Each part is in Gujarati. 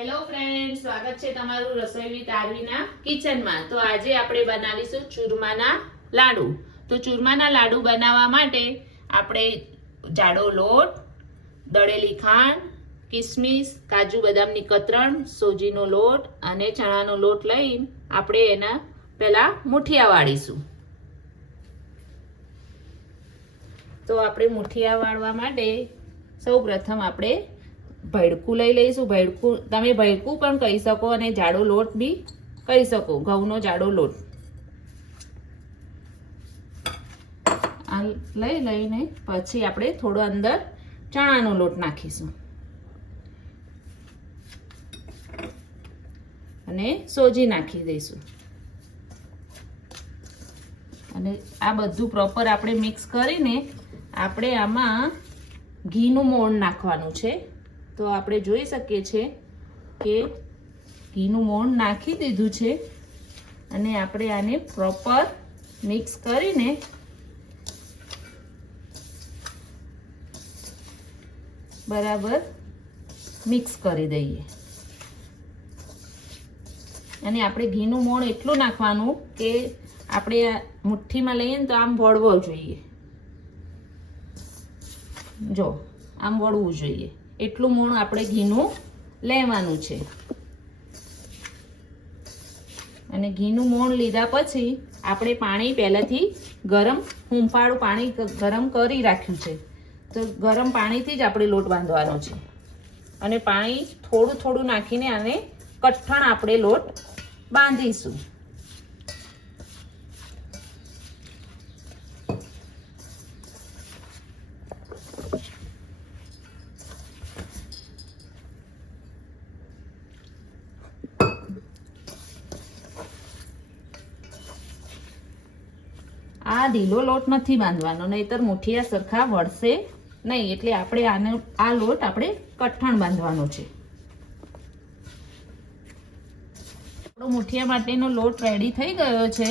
ફ્રેન્ડ સ્વાગત છે તમારું રસોઈ વિથ આરવીના કિચનમાં. તો આજે આપણે બનાવીશું ચૂરમાના લાડુ. તો ચૂરમાના લાડુ બનાવવા માટે આપણે જાડો લોટ, દળેલી ખાંડ, કિસમિસ, કાજુ બદામની કતરણ, સોજીનો લોટ અને ચણાનો લોટ લઈ આપણે એના પહેલાં મુઠિયા વાળીશું. તો આપણે મુઠિયા વાળવા માટે સૌ પ્રથમ આપણે ભડકું લઈ લઈશું. ભડકું, તમે ભડકું પણ કહી શકો અને જાડો લોટ બી કહી શકો. ઘઉંનો જાડો લોટ. લઈ લઈને પછી આપણે થોડો અંદર ચણાનો લોટ નાખીશું. અને સોજી નાખી દઈશું. અને આ બધું પ્રોપર આપણે મિક્સ કરીને આપણે આમાં ઘીનું મોણ નાખવાનું છે. તો આપણે જોઈ શકીએ છીએ કે ઘીનું મોણ નાખી દીધું છે અને આપણે આને પ્રોપર મિક્સ કરીને બરાબર મિક્સ કરી દઈએ. અને આપણે ઘીનું મોણ એટલું નાખવાનું કે આપણે મુઠ્ઠીમાં લઈએ ને તો આમ વળવો જોઈએ. જો, આમ વળવું જોઈએ. એટલું મોણ આપણે ઘીનું લેવાનું છે. અને ઘીનું મોણ લીધા પછી આપણે પાણી પહેલાંથી ગરમ હુંફાળું પાણી ગરમ કરી રાખ્યું છે. તો ગરમ પાણીથી જ આપણે લોટ બાંધવાનો છે. અને પાણી થોડું થોડું નાખીને આને કઠણ આપણે લોટ બાંધીશું. આ ઢીલો લોટ નથી બાંધવાનો, નહીતર મુઠિયા સરખા વળશે નહીં, એટલે આપણે આને, આ લોટ આપણે કઠણ બાંધવાનો છે. આપણો મુઠિયા માટેનો લોટ રેડી થઈ ગયો છે.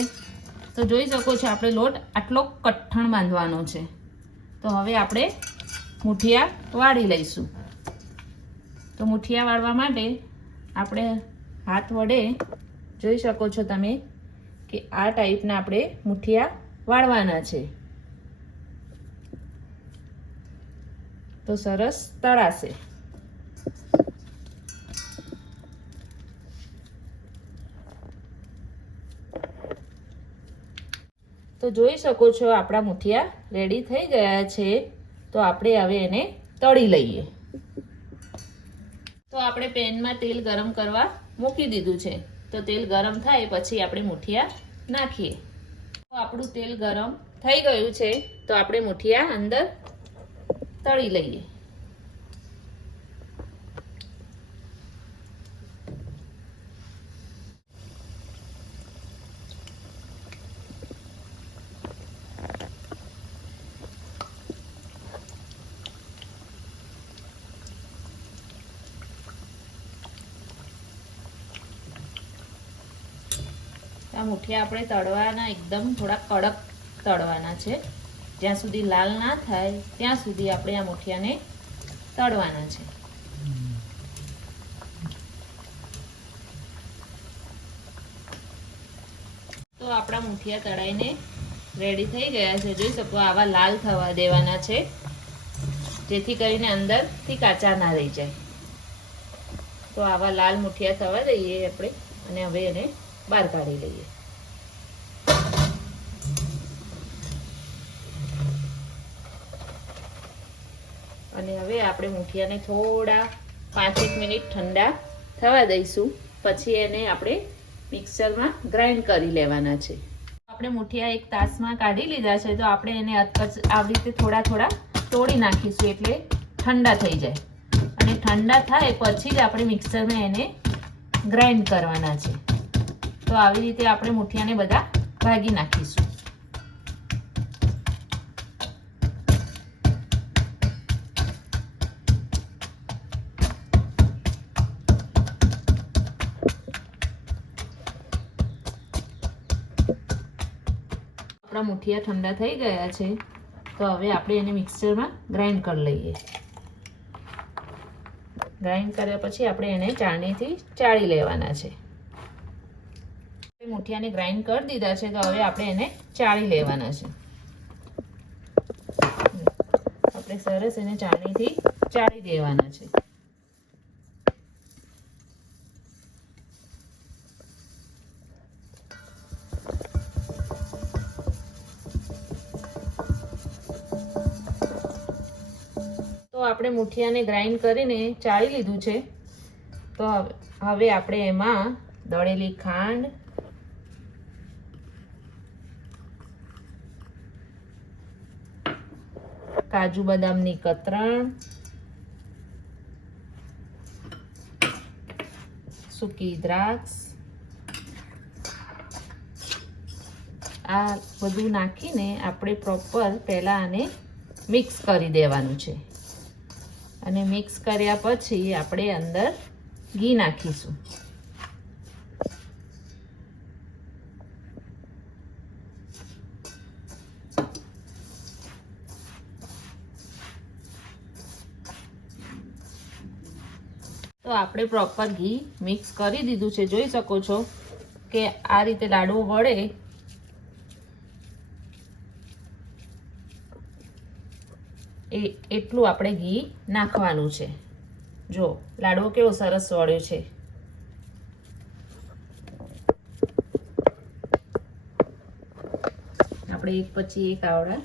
તો જોઈ શકો છો આપણે લોટ આટલો કઠણ બાંધવાનો છે. તો હવે આપણે મુઠિયા વાળી લઈશું. તો મુઠિયા વાળવા માટે આપણે હાથ વડે જોઈ શકો છો તમે કે આ ટાઈપના આપણે મુઠિયા વાળવાના છે. તો સરસ તળાશે તો જોઈ શકો છો આપણા મુઠિયા રેડી થઈ ગયા છે. તો આપણે હવે એને તળી લઈએ. તો આપણે પેનમાં તેલ ગરમ કરવા મૂકી દીધું છે. તો તેલ ગરમ થાય પછી આપણે મુઠિયા નાખીએ. આપણું તેલ ગરમ થઈ ગયું છે તો આપણે મુઠિયા અંદર તળી લઈએ. આ મુઠિયા આપણે તળવાના એકદમ થોડા કડક તળવાના છે. જ્યાં સુધી લાલ ના થાય, ત્યાં સુધી આપણે આ મુઠિયાને તળવાના છે. તો આપણા મુઠિયા તળાઈને રેડી થઈ ગયા છે. જોઈ શકો આવા લાલ થવા દેવાના છે. જેથી કરીને અંદરથી કાચા ના રહી જાય. તો આવા લાલ મુઠિયા થવા દઈએ આપણે અને હવે એને બહાર કાઢી લઈએ. અને હવે આપણે મુઠિયાને થોડા પાંચેક મિનિટ ઠંડા થવા દઈશું. પછી એને આપણે મિક્સરમાં ગ્રાઇન્ડ કરી લેવાના છે. આપણે મુઠિયા એક તાસમાં કાઢી લીધા છે, તો આપણે એને અતકચ આવી રીતે થોડા થોડા તોડી નાખીશું એટલે ઠંડા થઈ જાય. અને ઠંડા થાય પછી જ આપણે મિક્સરમાં એને ગ્રાઇન્ડ કરવાના છે. તો આવી રીતે આપણે મુઠિયાને બધા ભાગી નાખીશું. આપણા મુઠિયા ઠંડા થઈ ગયા છે, તો હવે આપણે એને મિક્સરમાં ગ્રાઇન્ડ કરી લઈએ. ગ્રાઇન્ડ કર્યા પછી આપણે એને ચાળણીથી ચાળી લેવાના છે. મુઠિયાને ગ્રાઇન્ડ કરી દીધા છે, તો હવે આપણે એને ચાળી લેવાના છે. આપણે સરસ એને ચાળણીથી ચાળી દેવાના છે. તો આપણે મુઠિયાને ગ્રાઇન્ડ કરીને ચાળી લીધું છે. તો હવે- આપણે એમાં દળેલી ખાંડ કાજુ બદામની કતરણ સૂકી દ્રાક્ષ આ બધું નાખીને આપણે પ્રોપર પહેલાં આને મિક્સ કરી દેવાનું છે. અને મિક્સ કર્યા પછી આપણે અંદર ઘી નાખીશું. તો આપણે પ્રોપર ઘી મિક્સ કરી દીધું છે. જોઈ શકો છો કે આ રીતે લાડવો વળે એ એટલું આપણે ઘી નાખવાનું છે. જો, લાડવો કેવો સરસ વળ્યો છે. આપણે એક પછી એક આવડા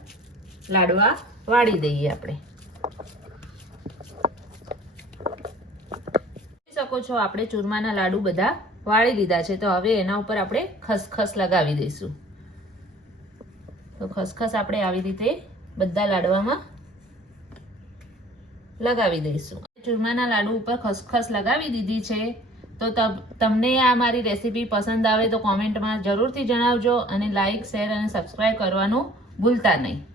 લાડવા વાળી દઈએ આપણે. શકો છો, આપણે ચૂરમાના લાડુ બધા વાળી લીધા છે. તો હવે એના ઉપર આપણે ખસખસ લગાવી દઈશું. તો ખસખસ આપણે આવી રીતે બધા લાડવામાં લગાવી દઈશું. ચૂરમાના લાડુ ઉપર ખસખસ લગાવી દીધી છે. તો તમ- તમને આ મારી રેસીપી પસંદ આવે તો કોમેન્ટમાં જરૂરથી જણાવજો અને લાઇક શેર અને સબસ્ક્રાઈબ કરવાનું ભૂલતા નહીં.